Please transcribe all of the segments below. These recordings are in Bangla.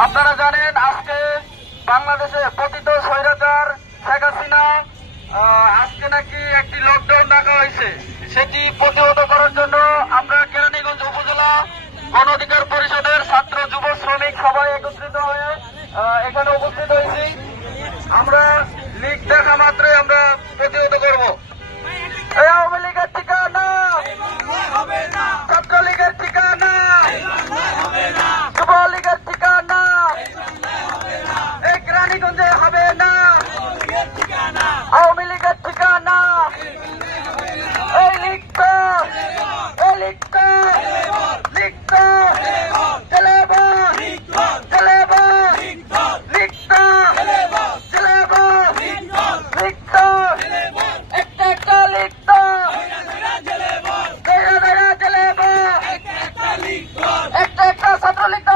আপনারা জানেন আজকে বাংলাদেশে পতিত স্বৈরাচার শেখ হাসিনা আজকে নাকি একটি লকডাউন রাখা হয়েছে। সেটি প্রতিহত করার জন্য আমরা কেরানীগঞ্জ উপজেলা গণ অধিকার পরিষদের ছাত্র যুব শ্রমিক সবাই একত্রিত হয়ে এখানে উপস্থিত হয়েছি। আমরা লিগ দেখা মাত্রই আমরা প্রতিহত করব এই আওয়ামী লীগের ঠিকানা ছাত্রলীগের ঠিকানা যুবলীগের ঠিকানা এই রানীগঞ্জে হবে না আওয়ামী লীগের ঠিকানা এই লিখত এই লিখত লিখত চলেব চলেব লিখত চলেব লিখত একটা একটা লিখত দেখা দেখা চলেব একটা একটা ছাত্র লিখত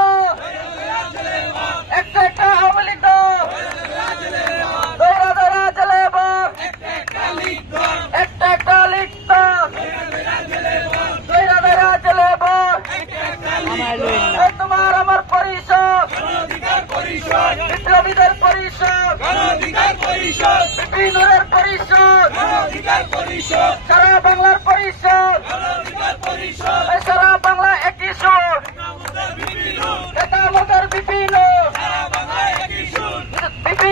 একটা একটা আওয়ামী লিখত দৌড়া দৌড়া চলেব একটা একটা দৌড়া চলেব তোমার আমার পরিষদ। বিপ্লবীদের পরিষদ। বিপিনুরের পরিষদ। সারা বাংলার পরিষদ। সারা বাংলা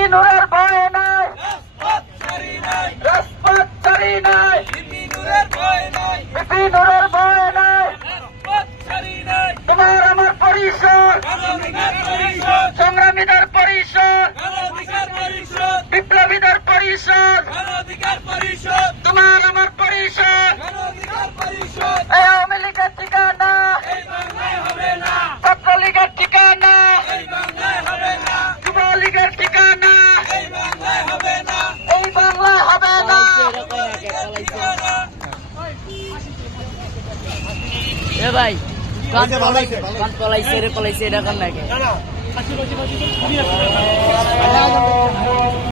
বিপিনুরের ভয় নাই। রাজপথ ছাড়ি নাই। বিপিনুরের ভয় নাই। তোমার আমার পরিষদ। সংগ্রামীদের ঠিকানা। ছাত্রলীগের ঠিকানা। এ ভাই কান পলাইছে কান পলাইছে রে পলাইছে এটা কান লাগে